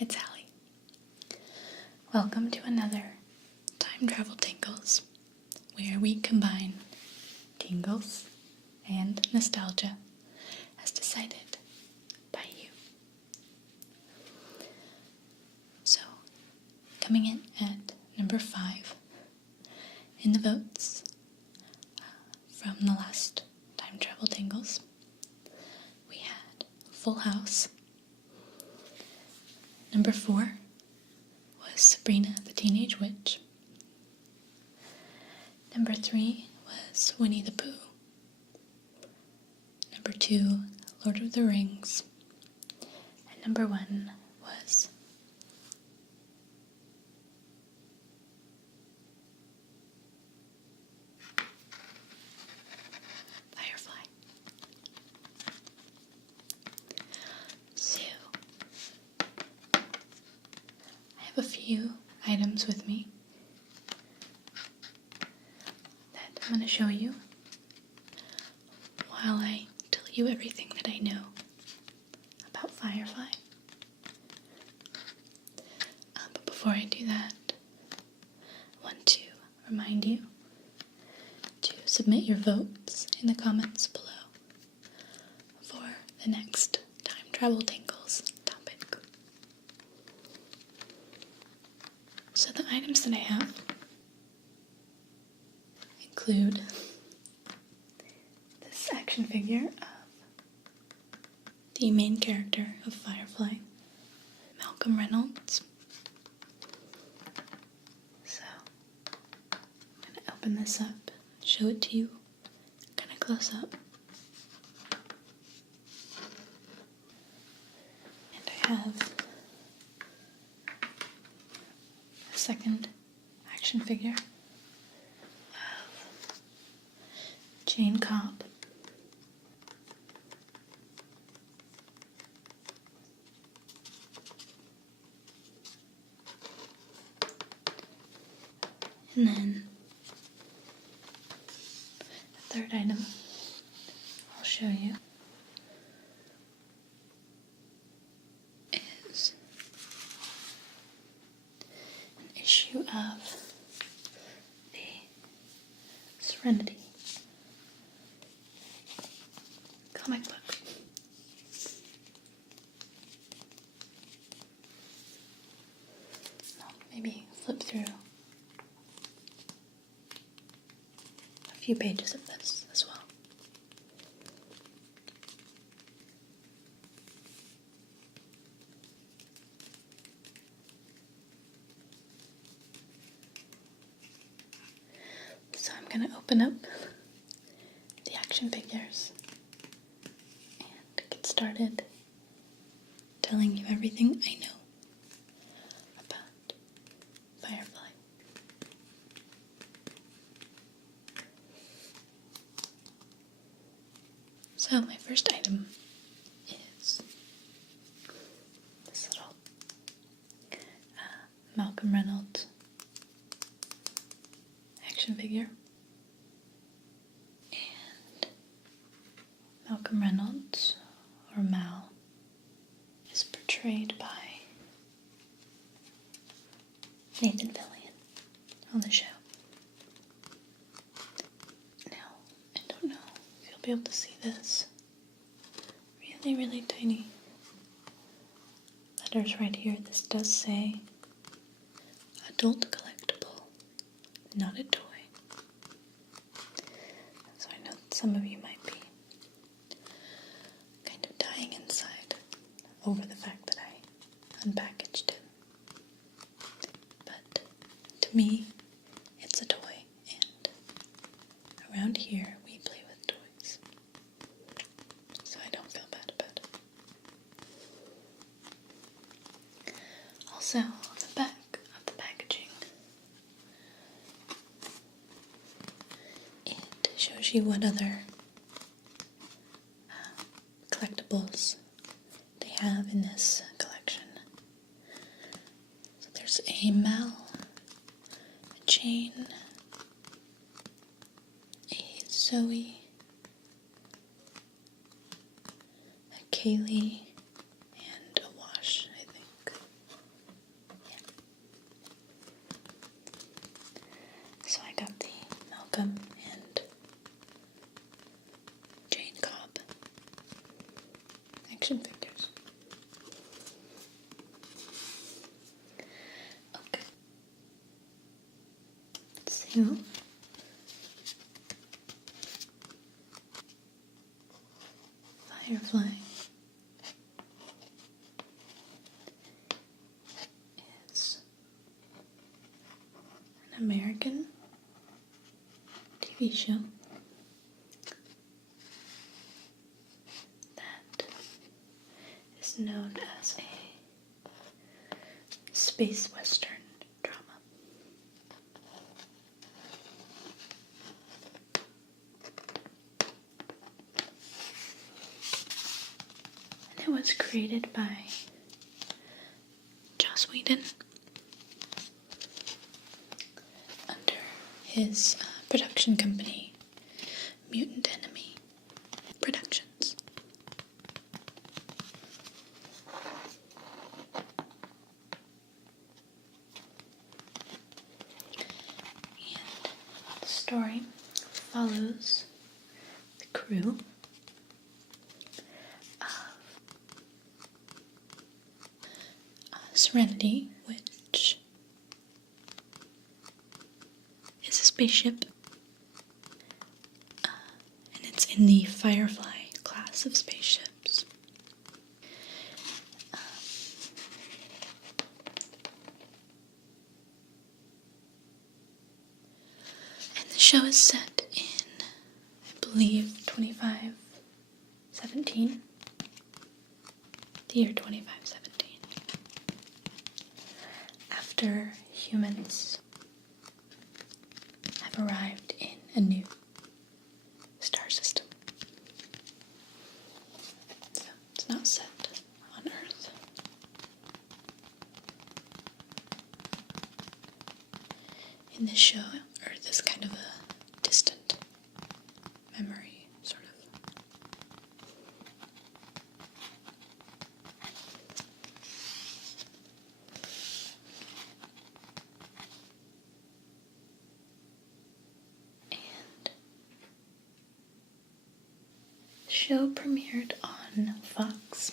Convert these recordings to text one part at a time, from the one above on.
it's Allie. Welcome to another Time Travel Tingles, where we combine tingles and nostalgia as decided by you. So, coming in at number 5 in the votes from the last Time Travel Tingles, we had Full House. Number 4 was Sabrina the Teenage Witch. Number 3 was Winnie the Pooh. Number 2, Lord of the Rings. And number 1 was Firefly. So, I have a few items with me that I'm going to show you while I tell you everything that I know about Firefly. But before I do that, I want to remind you to submit your votes in the comments below for the next Time Travel Tingles topic. So the items that I have include this action figure of the main character of Firefly, Malcolm Reynolds. So I'm going to open this up, show it to you kind of close up. And I have a second action figure of Jane Cobb. And then the third item I'll show you is an issue of the Serenity comic book. I'll maybe flip through a few pages of this as well. So I'm going to open up the action figures and get started telling you everything I know about Firefly. So my first item is this little Malcolm Reynolds action figure. And Malcolm Reynolds, or Mal, is portrayed by Nathan Fillion on the show. Now, I don't know if you'll be able to see this. Really, really tiny letters right here. This does say adult collectible, not a toy. So I know that some of you might be kind of dying inside over the fact that I unpackaged it. But to me, it's a toy, and around here we play with toys. So I don't feel bad about it. Also, on the back of the packaging, it shows you what other collectibles they have in this collection. So there's a Mal, a Jane, a Zoe, a Kaylee, and a Wash, I think. to Firefly is an American TV show that is known as a space western drama. And it was created by Joss Whedon under his production company, Mutant Enemy Productions. And the story follows the crew of Serenity, which is a spaceship, and it's in the Firefly class of spaceships. And the show is set in, I believe, 2517. The year 2517. After humans have arrived in a new star system. So it's not set on Earth. In this show, Earth is kind of a distant memory, sort of. The show premiered on Fox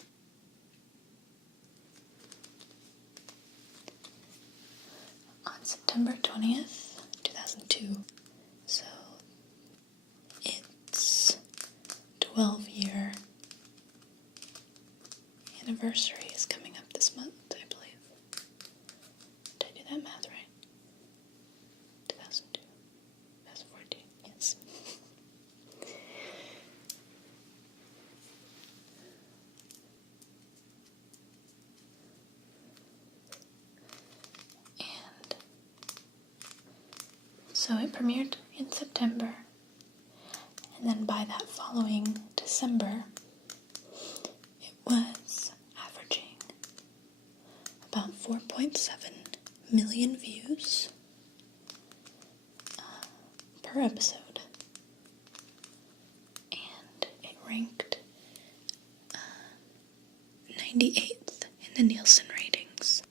on September 20th, 2002. So its 12-year anniversary is coming up this month, I believe. Did I do that math right? 2002, 2014, yes. And so it premiered in September, and then by that following December, it was averaging about 4.7 million views per episode, and it ranked 98th in the Nielsen ratings.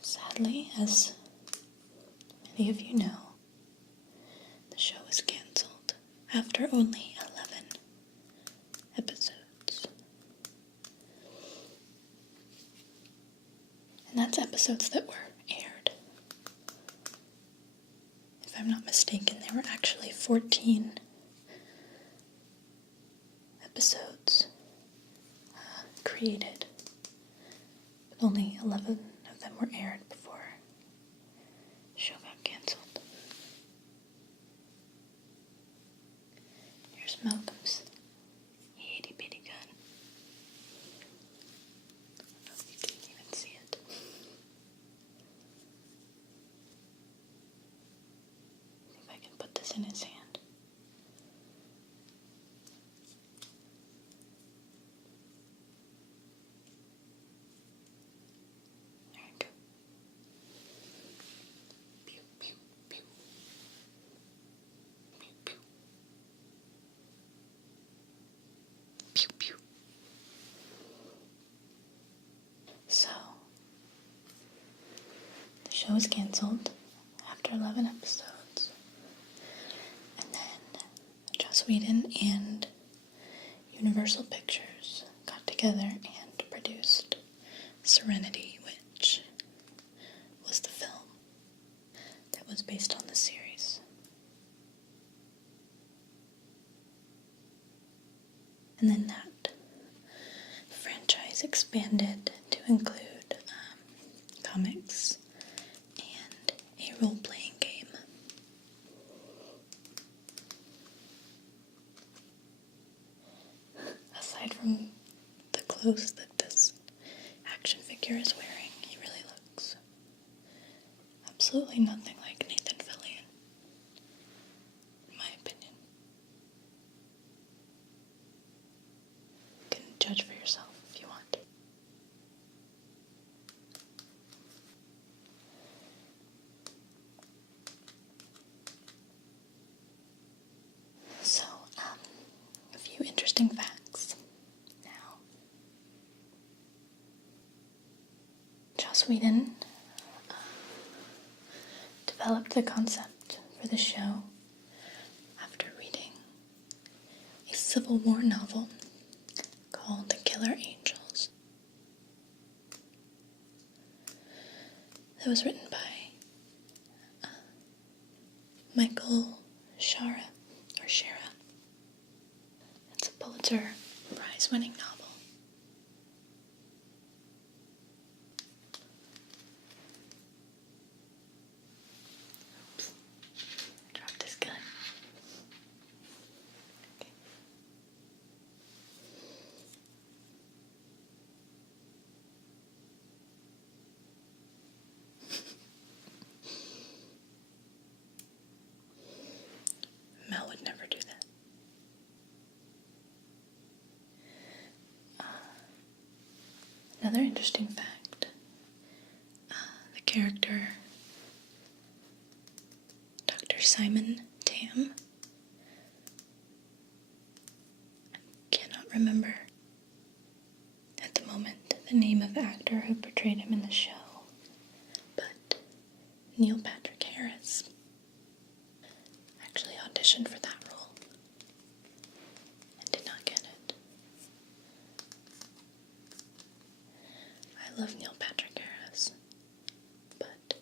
Sadly, as many of you know, the show was canceled after only 11 episodes. And that's episodes that were aired. If I'm not mistaken, there were actually 14 episodes created, but only 11 of them were aired before the show got canceled. Here's Malcolm's itty bitty gun. I don't know if you can even see it. See if I can put this in his hand. There we go. Pew, pew, pew. Pew, pew. Pew, pew. So, the show was canceled after 11 episodes. And then Joss Whedon and Universal Pictures got together and produced Serenity, which was the film that was based on the series. And then that franchise expanded to include comics and a role-playing game. Aside from the clothes that this action figure is wearing, he really looks absolutely nothing like Nathan Fillion, in my opinion. You can judge for yourself if you want. So, a few interesting facts now. Joss Whedon developed the concept for the show after reading a Civil War novel called The Killer Angels. That was written by Michael Shara. It's a Pulitzer Prize-winning novel. Oops. I dropped this gun. Okay. Mel would never do that. Another interesting fact, the character Dr. Simon Tam, I cannot remember at the moment the name of the actor who portrayed him in the show, but Neil Patrick Harris actually auditioned for that role and did not get it. I love Neil Patrick Harris, but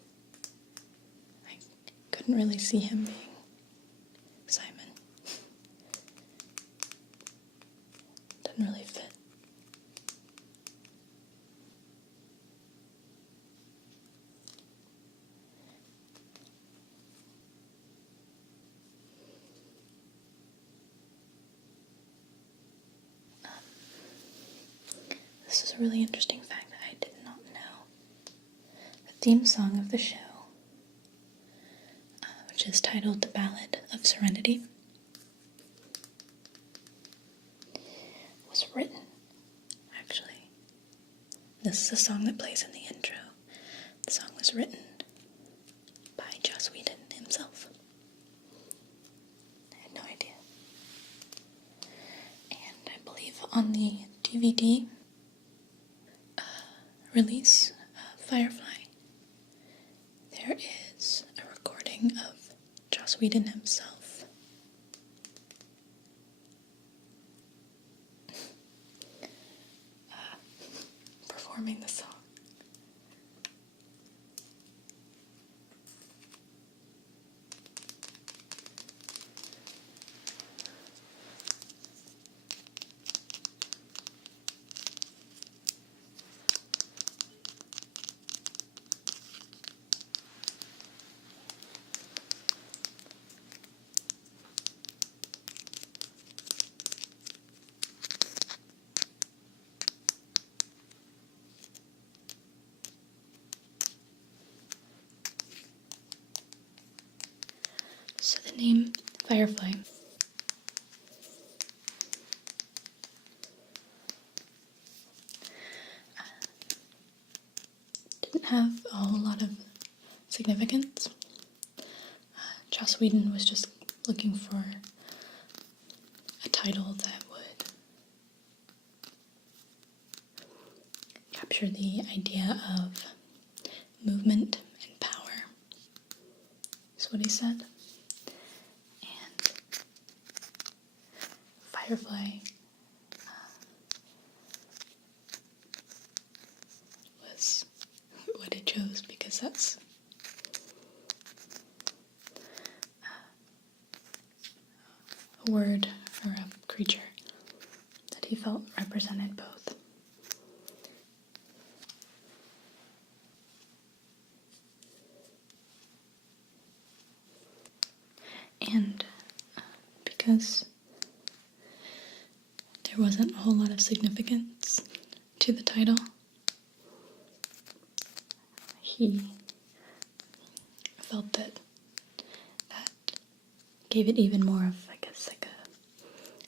I couldn't really see him being Simon. Doesn't really fit. This is a really interesting fact that I did not know. The theme song of the show, which is titled The Ballad of Serenity, was written, actually. This is a song that plays in the intro. The song was written by Joss Whedon himself. I had no idea. And I believe on the DVD release of Firefly, there is a recording of Joss Whedon himself performing the song. So the name Firefly didn't have a whole lot of significance. Joss Whedon was just looking for a title that would capture the idea of movement and power, is what he said. And Firefly guess that's a word or a creature that he felt represented both. And because there wasn't a whole lot of significance to the title, he felt that gave it even more of, I guess, like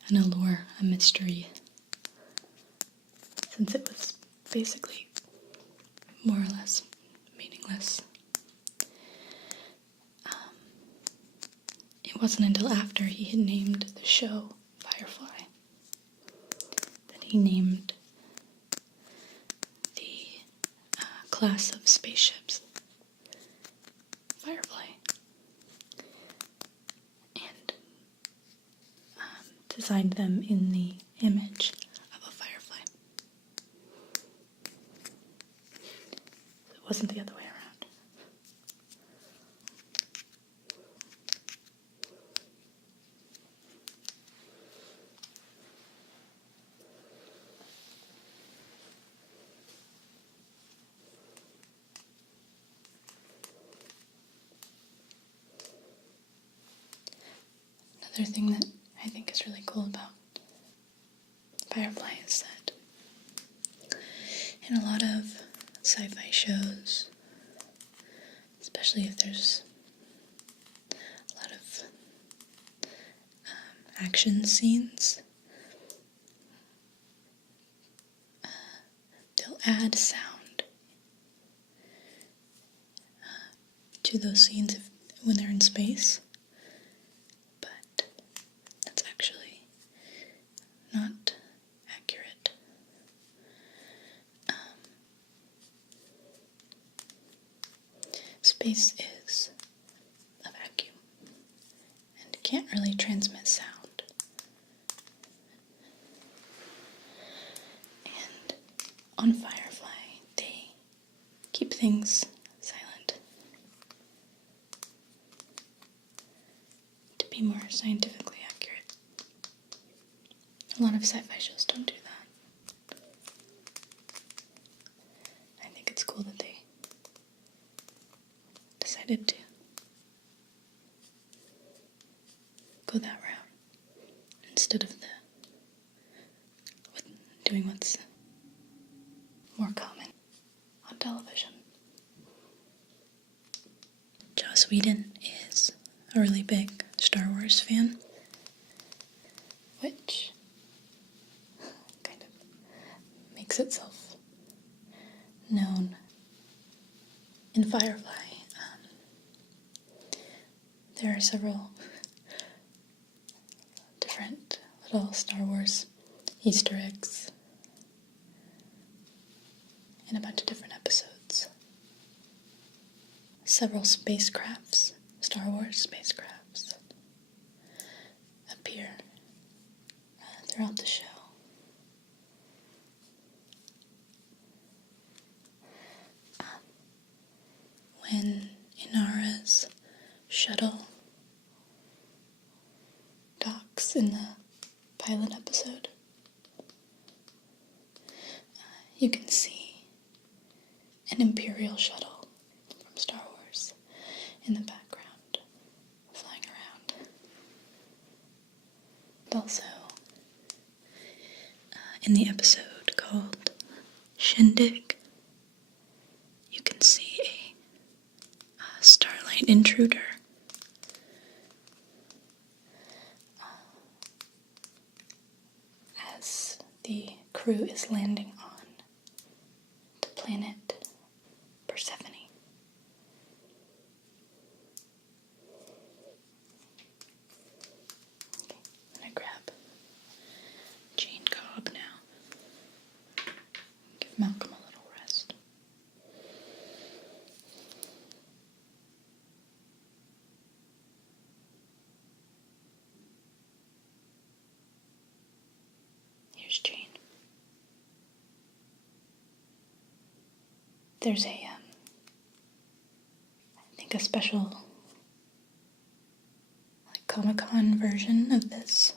an allure, a mystery, since it was basically more or less meaningless. It wasn't until after he had named the show Firefly that he named the class of spaceships Firefly, and designed them in the image of a firefly. It wasn't the other way around. Another thing that I think is really cool about Firefly is that in a lot of sci-fi shows, especially if there's a lot of action scenes, they'll add sound to those scenes when they're in space. Actually not accurate. Space is a vacuum and can't really transmit sound. And on Firefly, they keep things silent to be more scientifically accurate. A lot of sci-fi shows don't do that. I think it's cool that they decided to go that route instead of doing what's more common on television. Joss Whedon is a really big Star Wars fan, which kind of makes itself known in Firefly. There are several different little Star Wars Easter eggs in a bunch of different episodes. Several spacecrafts, Star Wars spacecrafts, appear throughout the show. When Inara's shuttle docks in the pilot episode, you can see an Imperial shuttle from Star Wars in the background, flying around. And also, in the episode called Shindig, you can see a starlight intruder as the crew is landing on the planet Persephone. Okay, I'm gonna grab Jane Cobb now. Give Malcolm a little rest. Here's Jane. There's a make a special like Comic-Con version of this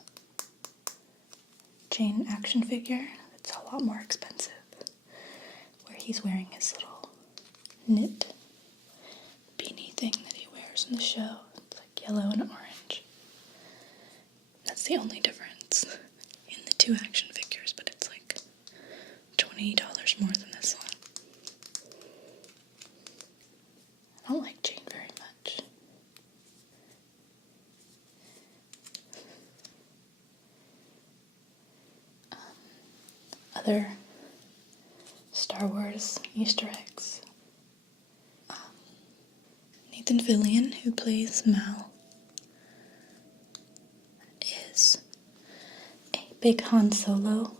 Jane action figure. It's a lot more expensive, where he's wearing his little knit beanie thing that he wears in the show. It's like yellow and orange. That's the only difference in the two action figures, but it's like $20 more than this one. I don't like Jane very much. Other Star Wars Easter eggs. Nathan Fillion, who plays Mal, is a big Han Solo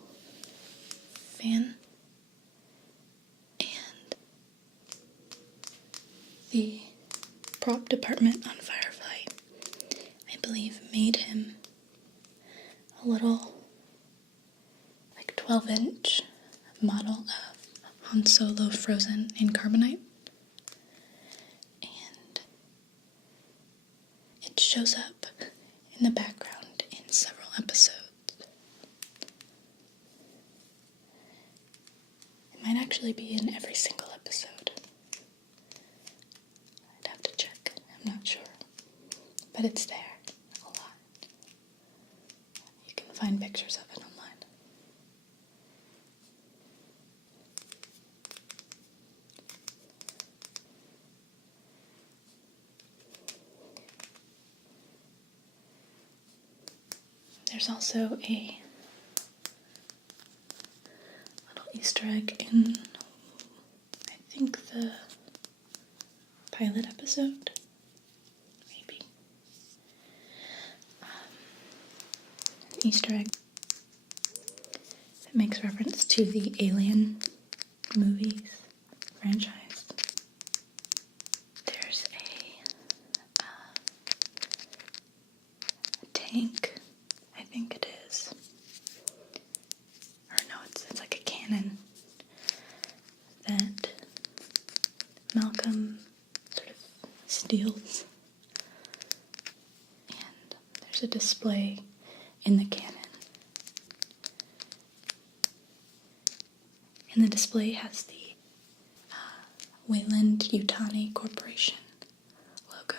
fan, and the prop department on Firefly, I believe, made him a little, like 12-inch model of Han Solo frozen in carbonite. And it shows up in the background in several episodes. It might actually be in every single episode. I'd have to check, I'm not sure. But it's there a lot. You can find pictures of it online. There's also a little Easter egg in, I think, the pilot episode, maybe. An Easter egg that makes reference to the Alien movies franchise. There's a tank, I think it is. Or no, it's like a cannon that Malcolm sort of steals. And there's a display in the cannon. And the display has the Weyland-Yutani Corporation logo.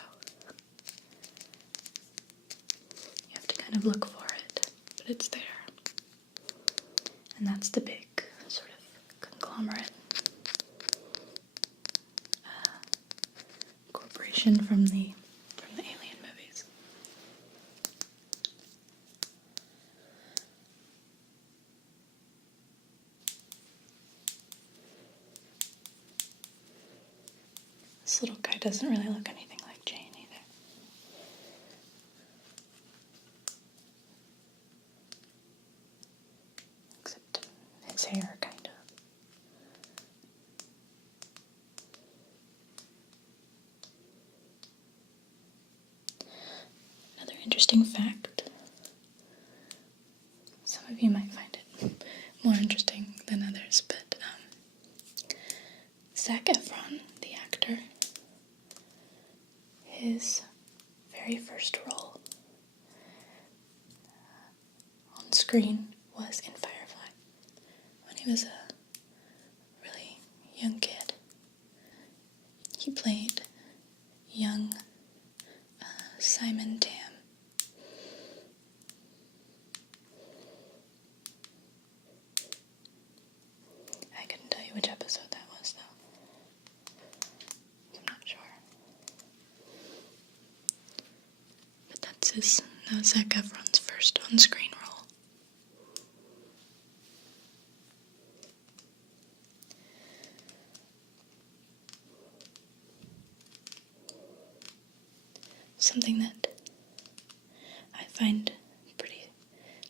You have to kind of look for it, but it's there. And that's the big sort of conglomerate corporation from the Alien movies. This little guy doesn't really look anything like Jane either. Except his hair, kind of. Another interesting fact, some of you might find it more interesting than others, but Zac Efron, the actor, his very first role on screen was in Firefly, when he was a really young kid. He played young Simon Tam. I couldn't tell you which episode that was, though. I'm not sure. But that was Zac Efron's first on-screen role. Something that I find pretty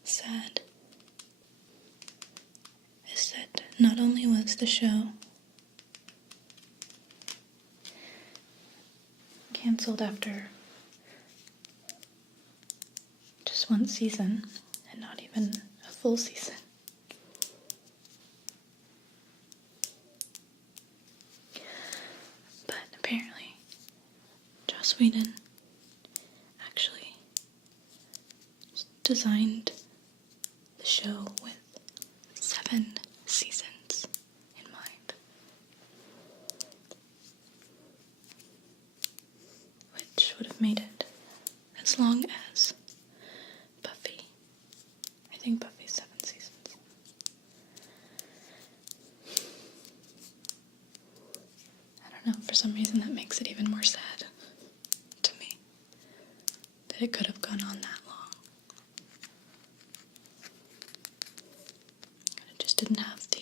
sad is that not only was the show canceled after just one season, and not even a full season, but apparently Joss Whedon actually designed the show with 7 seasons in mind, which would have made it as long as Buffy. I think Buffy's 7 seasons. I don't know, for some reason that makes it even more sad to me that it could have gone on that long. And it just didn't have the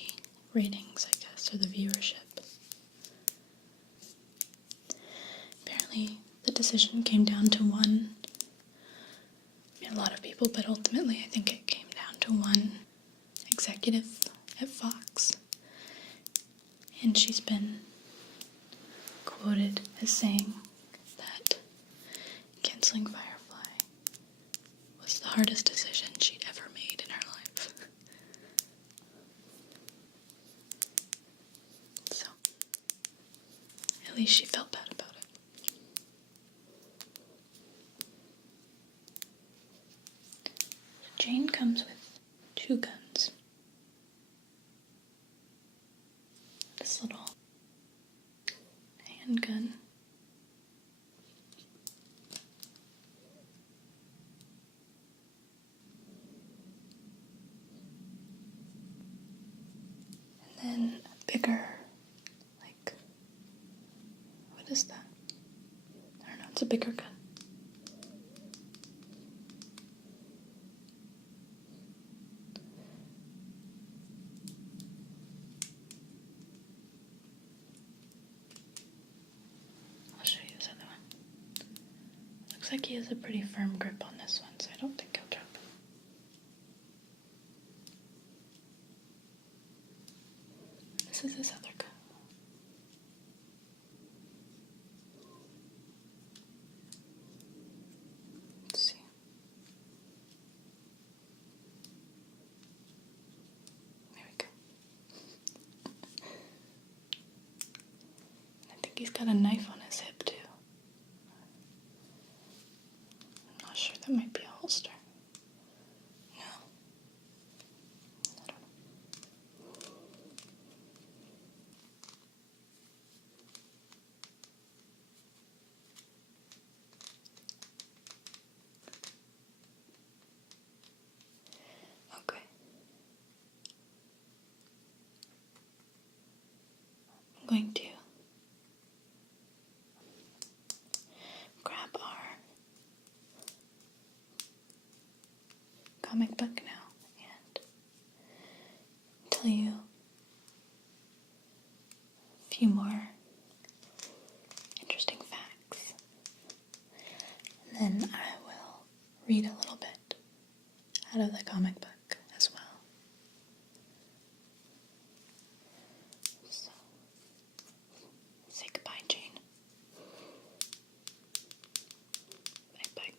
ratings, I guess, or the viewership. Apparently, the decision came down to one. I mean, a lot of people, but ultimately I think it came down to one executive at Fox. And she's been quoted as saying that canceling Firefly was the hardest decision she'd ever made in her life. So, at least she felt bad about it. Jane comes with 2 guns. This little handgun. And then a bigger, like, what is that? I don't know, it's a bigger gun. I'll show you this other one. Looks like he has a pretty firm grip on this one, so I don't think he'll drop it. This is his other gun. Let's see. There we go. I think he's got a knife on his hip too. I'm not sure, that might be a holster. No. I don't know. Okay. I'm going to grab our comic book now and tell you a few more interesting facts. And then I will read a little bit out of the comic book as well. So, say goodbye, Jane. Bye-bye.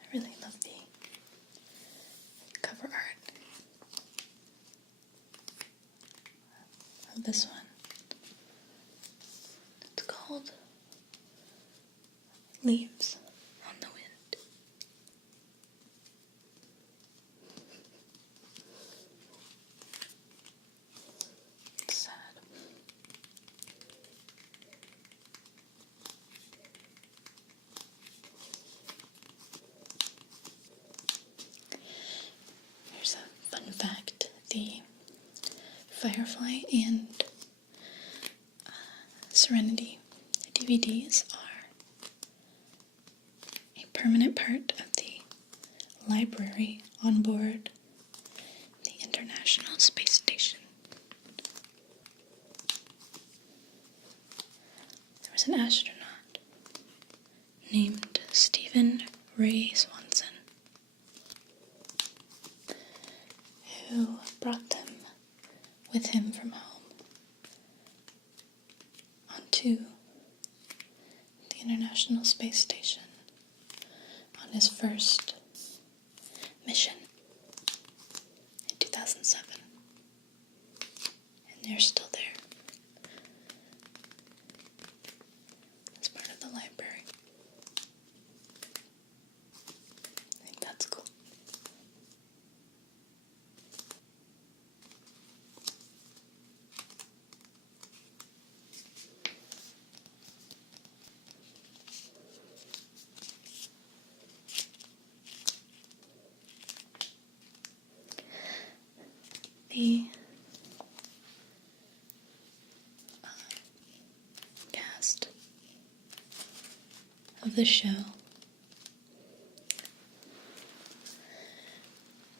I really love the cover art of this one. It's called Leaves on the Wind. It's sad. Here's a fun fact. The Firefly and Serenity DVDs are a permanent part of the library on board the International Space Station. There was an astronaut named Stephen Ray Swanson who brought them with him from home to the International Space Station on his first mission in 2007. And they're still there as part of the library. I think that's cool. The cast of the show,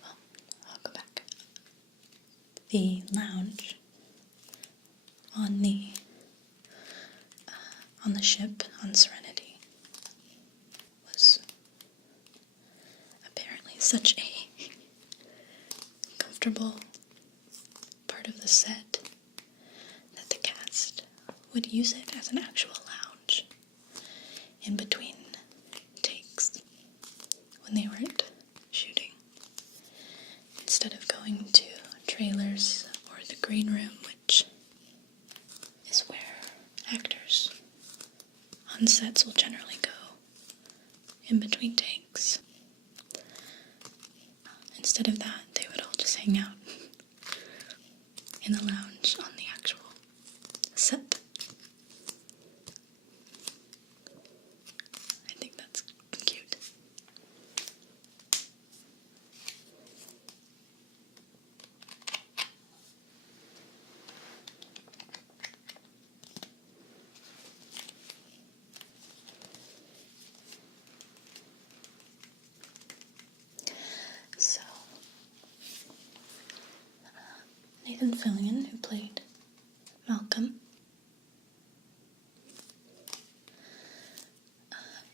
well, I'll go back. The lounge on the ship on Serenity was apparently such a comfortable part of the set that the cast would use it as an actual lounge in between takes when they weren't shooting, instead of going to trailers or the green room, which is where actors on sets will generally go in between takes. Instead of that, they would all just hang out in the lounge on the actual set. I think that's cute. So, Nathan Fillion, who played Malcolm,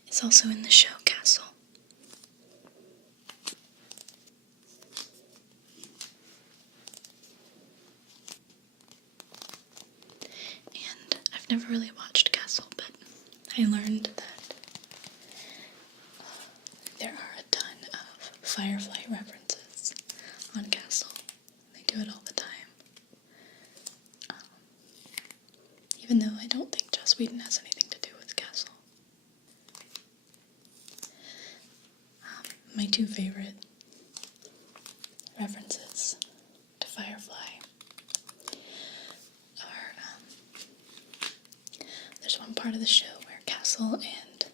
is also in the show Castle. And I've never really watched Castle, but I learned that there are a ton of Firefly references on Castle. They do it all the time. Even though I don't think Joss Whedon has anything to do with Castle. My two favorite references to Firefly are, there's one part of the show where Castle and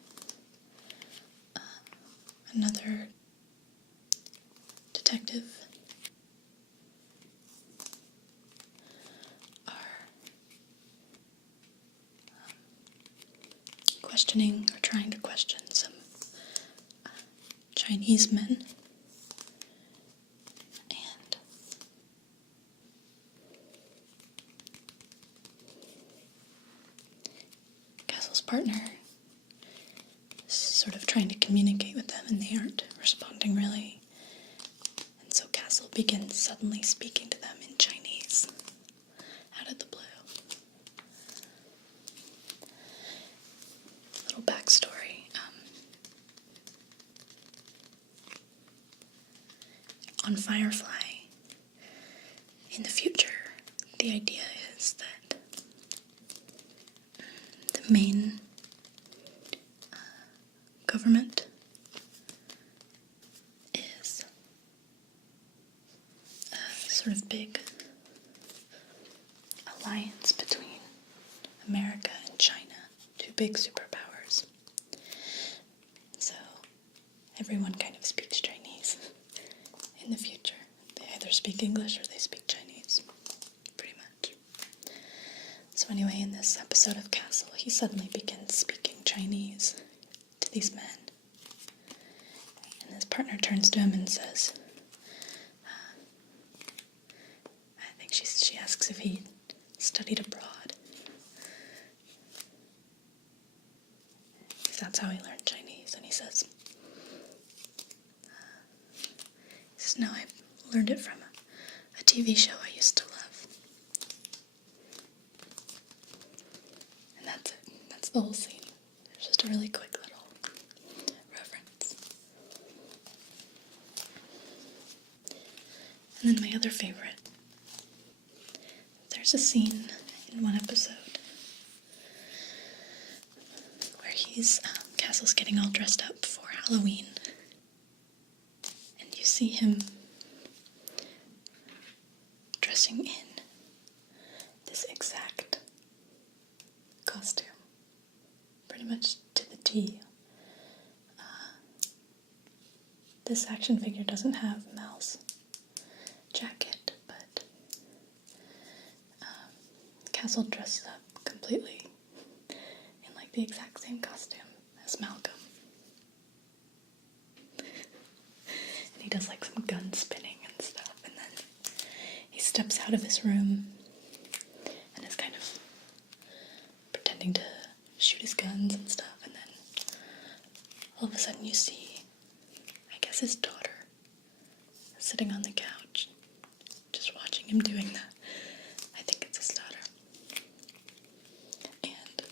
another detective are questioning or trying to question some Chinese men, and Castle's partner is sort of trying to communicate with them, and they aren't responding really, and so Castle begins suddenly speaking to them in Chinese out of the blue. Little backstory. On Firefly, in the future, the idea is that the main government is a sort of big alliance between America and China, two big superpowers. So everyone kind of speaks Chinese. In the future, they either speak English or they speak Chinese, pretty much. So anyway, in this episode of Castle, he suddenly begins speaking Chinese to these men. And his partner turns to him and says, I think she asks if he studied abroad. Because that's how he learned Chinese. And he says, no, I learned it from a TV show I used to love. And that's the whole scene. There's just a really quick little reference. And then my other favorite. There's a scene in one episode where Castle's getting all dressed up for Halloween. And you see him dressing in this exact costume. Pretty much to the T. This action figure doesn't have Mel's jacket, but Castle dressed up completely in like the exact same costume as Malcolm. And he does like some gun spinning and stuff, and then he steps out of his room and is kind of pretending to shoot his guns and stuff, and then all of a sudden you see, I guess, his daughter sitting on the couch, just watching him doing that. I think it's his daughter. And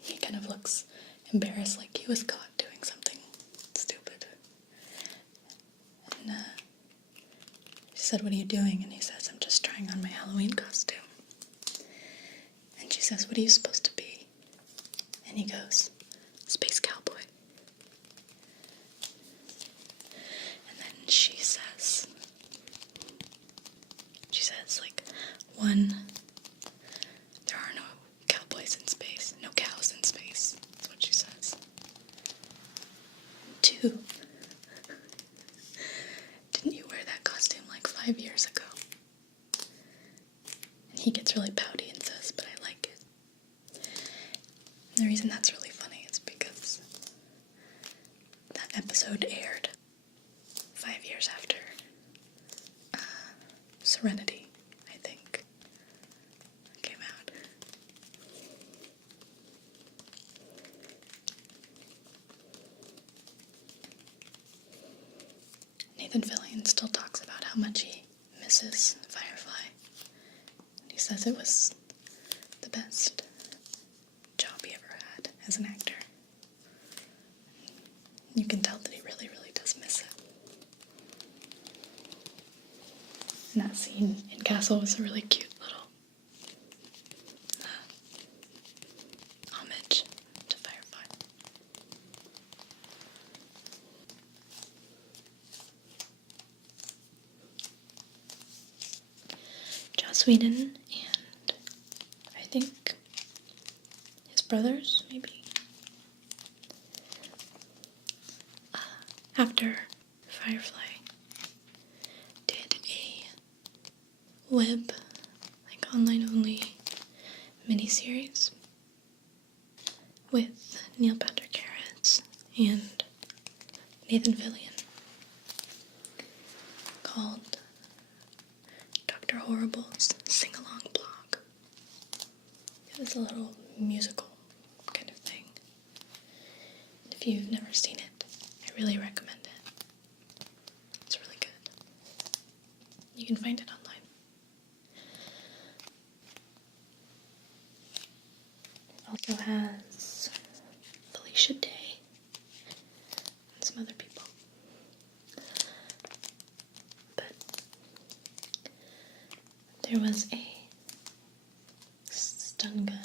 he kind of looks embarrassed, like he was caught doing something stupid. And she said, "What are you doing?" And he says, "I'm just trying on my Halloween costume." And she says, "What are you supposed to be?" And he goes, "Space cowboy." And then she says, like, one, there are no cowboys in space, no cows in space. That's what she says. Two, didn't you wear that costume like 5 years ago? And he gets really pouty and says, "But I like it." And the reason that's really funny is because that episode aired 5 years after Serenity, I think, came out. Nathan Fillion still talks about how much he misses Firefly. And he says it was the best job he ever had as an actor. You can tell that he really, really does miss it. And that scene in Castle was a really cute little homage to Firefly. Joss Whedon and I think his brothers, maybe, after Firefly, did a web, like online only miniseries with Neil Patrick Harris and Nathan Fillion called Dr. Horrible's Sing-Along Blog. It was a little musical kind of thing. And if you've never seen it, I really recommend it. It's really good. You can find it online. It also has Felicia Day and some other people. But there was a stun gun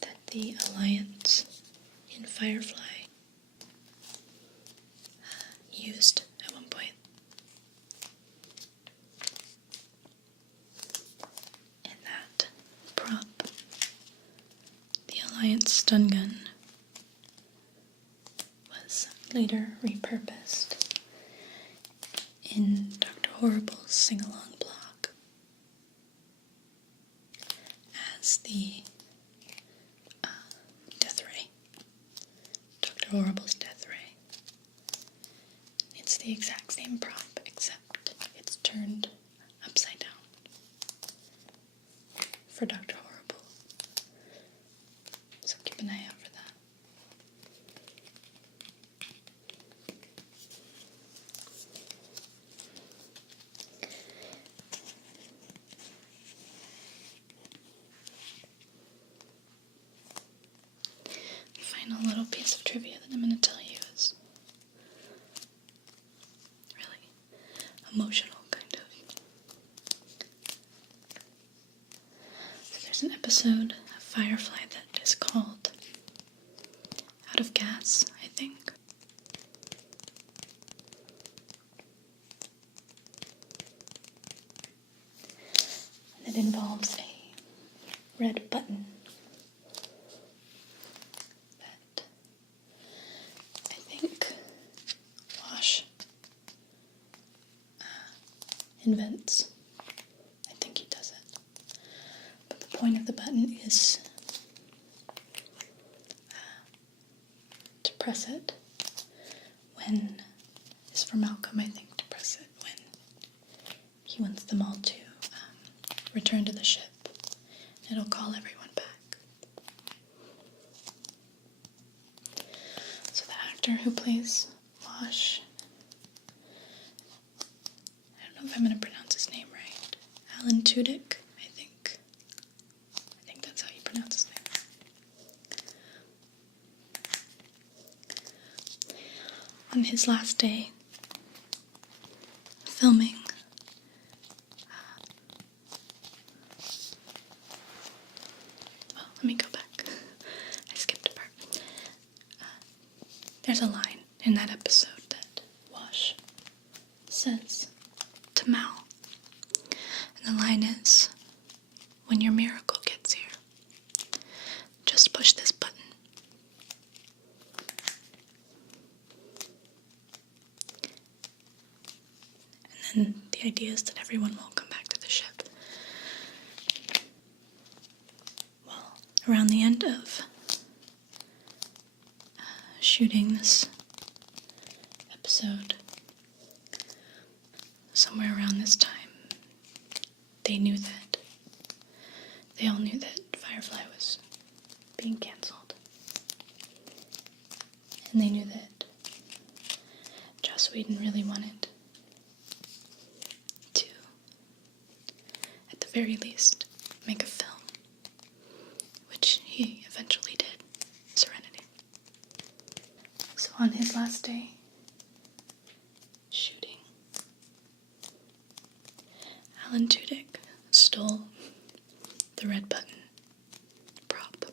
that the Alliance in Firefly used at one point. And that prop, the Alliance stun gun, was later repurposed in Dr. Horrible's Sing-Along Blog as the Death Ray. Dr. Horrible's Death Ray. It's the exact same prop, except it's turned upside down for Dr. Horrible. So keep an eye out for that. trivia that I'm going to tell you is really emotional, kind of. So there's an episode of Firefly that is called Out of Gas, I think. And it involves a red button that I think Wash invents. I think he does it. But the point of the button is to press it when, is for Malcolm, I think, to press it when he wants them all to return to the ship. It'll call everyone back. So the actor who plays Wash, I don't know if I'm going to pronounce his name right. Alan Tudyk, I think. I think that's how you pronounce his name. On his last day filming, let me go back. I skipped a part. There's a line in that episode that Wash says to Mal. And the line is, "When your miracle gets here, just push this button." And then the idea is that everyone will come back to the ship. Well, around the end of shooting this episode, somewhere around this time, they all knew that Firefly was being canceled. And they knew that Joss Whedon really wanted to, at the very least, make a film, which he eventually did, Serenity. So on his last day shooting, Alan Tudyk stole the red button prop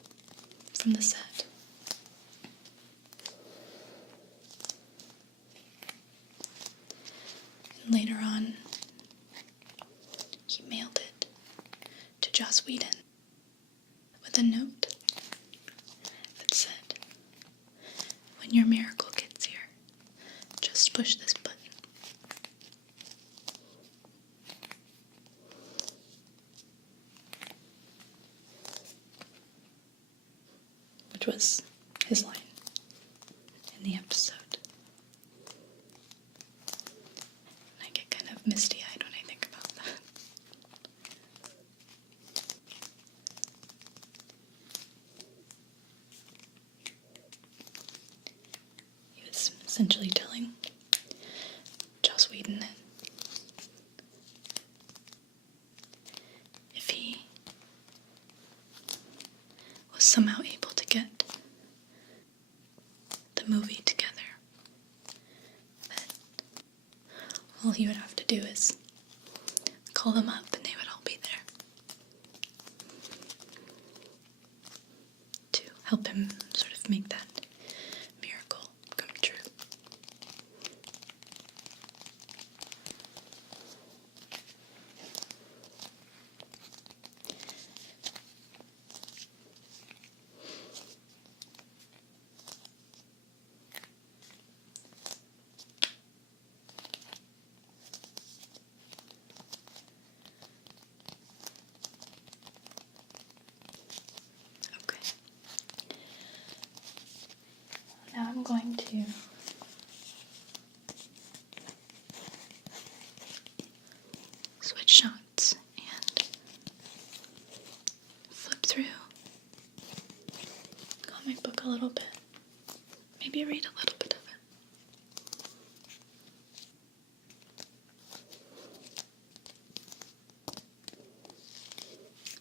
from the set. And later on, he mailed it to Joss Whedon with a note that said, "When your miracle gets here, just push this button." Which was his line in the episode. And I get kind of misty-eyed when I think about that. He was essentially telling Joss Whedon that if he was somehow able to get the movie together, that all he would have to do is call them up and they would all be there to help him sort of make that miracle come true. Now I'm going to switch shots and flip through comic book a little bit. Maybe read a little bit of it.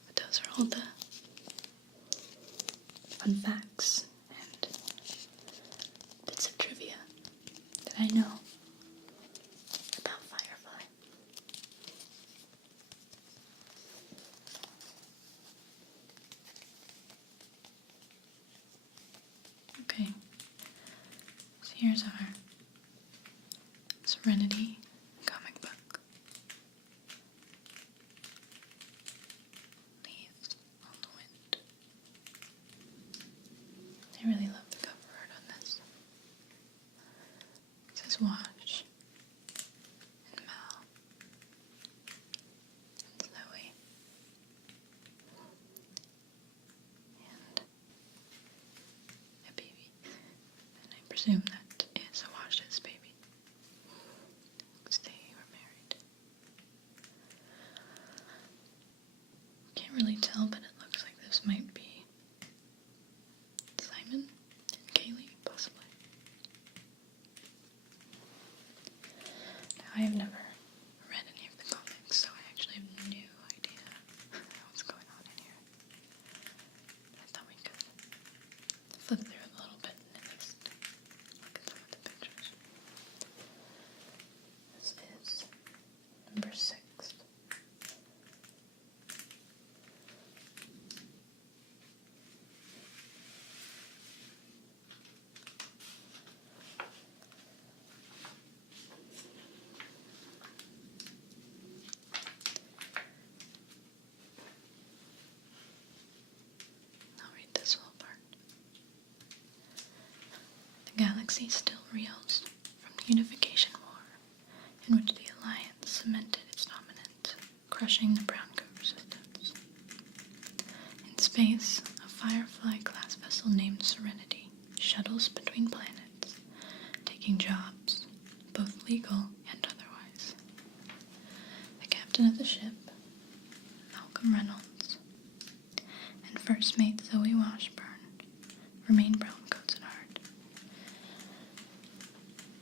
But those are all the fun facts and Serenity comic book. Leaves on the wind. I really love the cover art on this. It says Wash and Mal and Zoe and a baby. And I presume that is Wash's baby. Because they were married. Can't really tell, but it looks like this might be Simon and Kaylee, possibly. Now, I have never read any of the comics, so I actually have no idea what's going on in here. I thought we could flip through it a little bit and at least look at some of the pictures. This is number 6. I'll read this whole part. The galaxy still reels from the unification war, in which the Alliance cemented its dominance, crushing the brown coat resistance. In space, a Firefly-class vessel named Serenity shuttles between planets, taking jobs, both legal and otherwise. The captain of the ship, Malcolm Reynolds, and first mate Zoe Washburn remain browncoats at heart,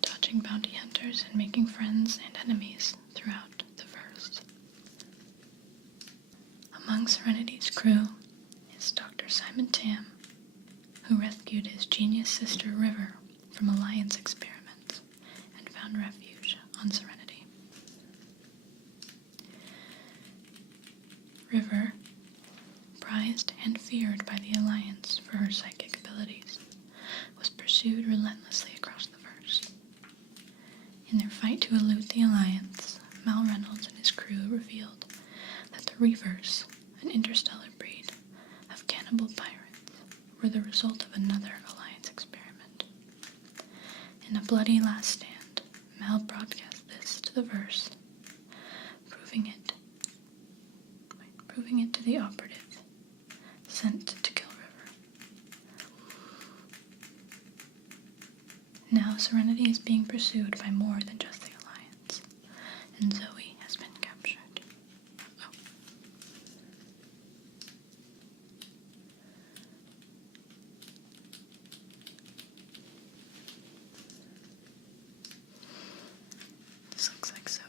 dodging bounty hunters and making friends and enemies throughout the verse. Among Serenity's crew is Dr. Simon Tam, who rescued his genius sister River from Alliance experiments and found refuge on Serenity. River, prized and feared by the Alliance for her psychic abilities, was pursued relentlessly across the verse. In their fight to elude the Alliance, Mal Reynolds and his crew revealed that the Reavers, an interstellar breed of cannibal pirates, were the result of another Alliance experiment. In a bloody last stand, Mal broadcast this to the verse, proving it to the operative sent to kill River. Now Serenity is being pursued by more than just the Alliance, and Zoe has been captured. Oh. This looks like Zoe.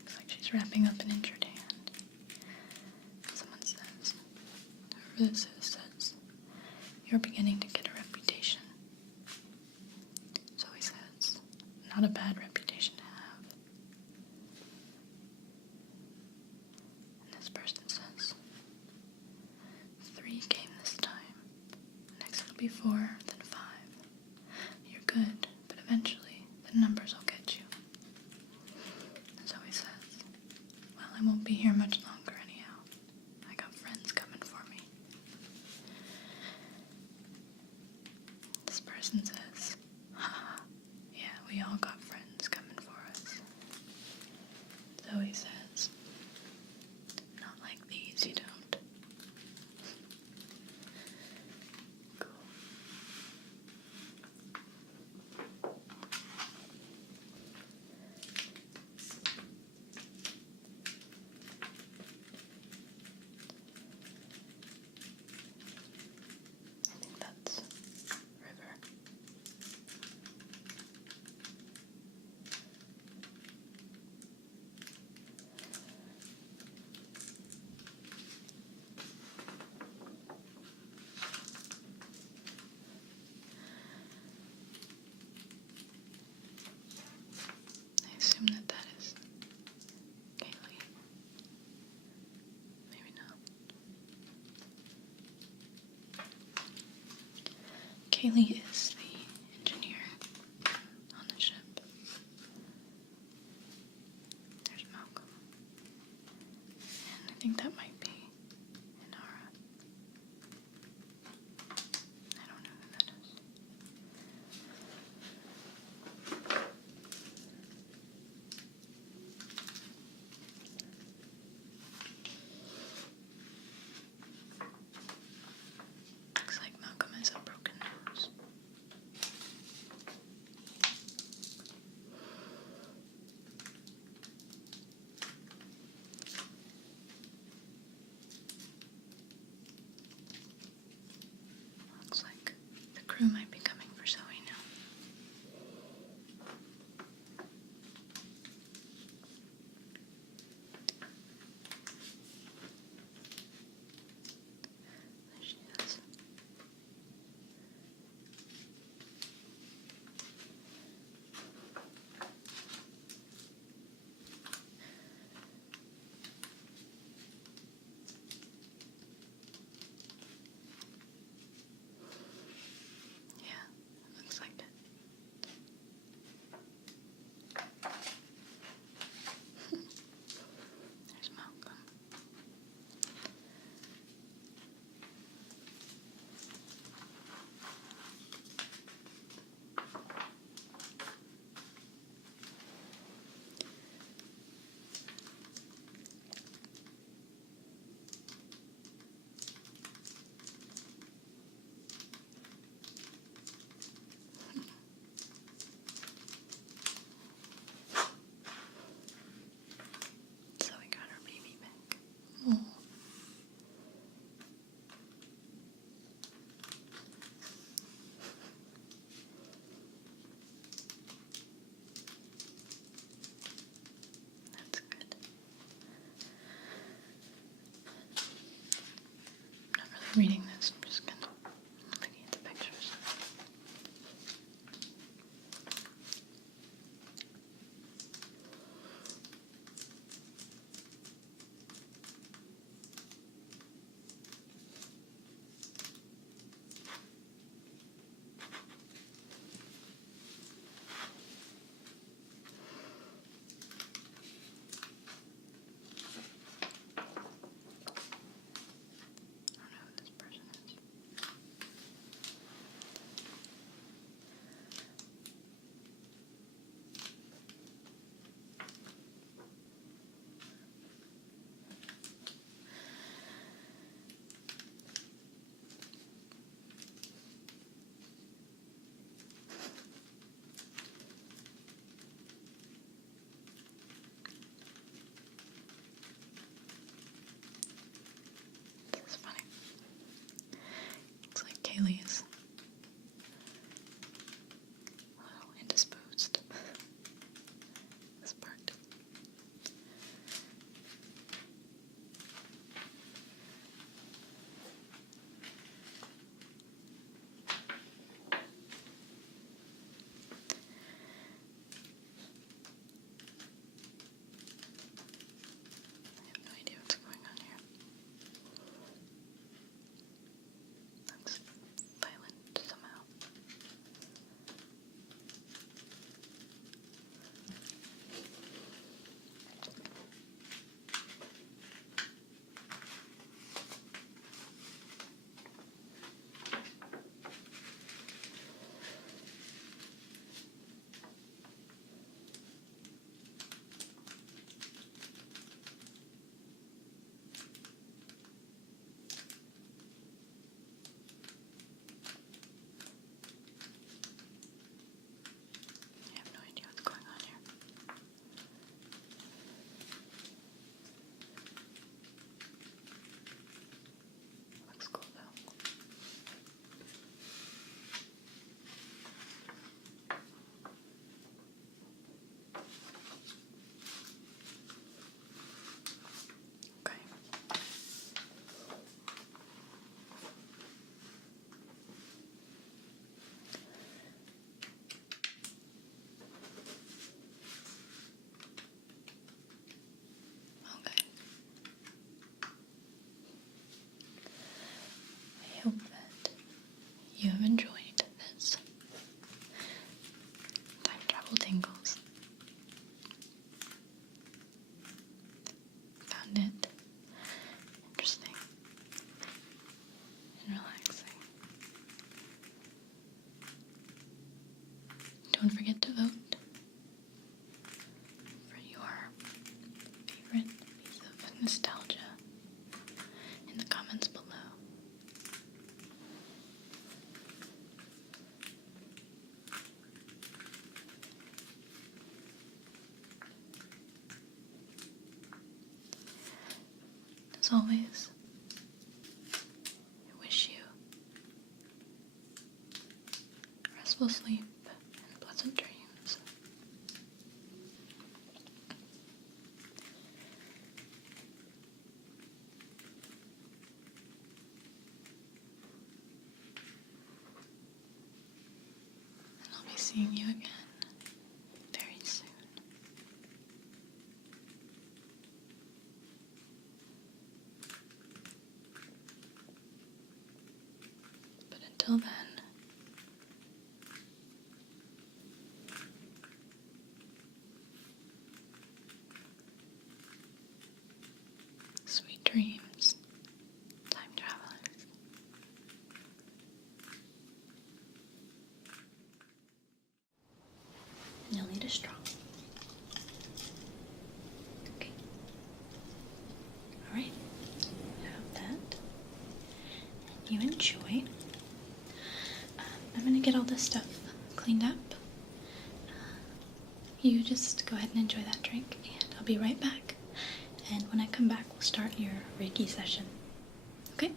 Looks like she's wrapping up an injured hand. Someone says, whoever this is says, "You're beginning to get a reputation." Zoe says, "Not a bad reputation to have." And this person says, "3 came this time. Next it'll be 4, then 5. You're good, but eventually the numbers will get you." And Zoe says, "Well, I won't be here much longer anyhow. I got friends coming for me." This person says, "Haha, yeah, we all got friends coming for us." Zoe says, "Not like these, you don't." Cool. I think that's River. I assume that is Kaylee. Maybe not. Kaylee is the engineer. reading this. I'm just gonna look at the pictures. Kaylee's a little indisposed this part. I have no idea what's going on here. Looks violent somehow. I have no idea what's going on here. Looks cool though. Okay. Okay. I hope that you have enjoyed this time travel tingles. Found it interesting and relaxing. Don't forget to vote for your favorite piece of nostalgia in the comments below. As always, I wish you restful sleep and pleasant dreams. And I'll be seeing you again very soon. But until then, sweet dreams, time travelers. You'll need a straw. Okay. Alright. Have that. You enjoy. I'm going to get all this stuff cleaned up. You just go ahead and enjoy that drink, and I'll be right back. And when I come back, we'll start your Reiki session. Okay?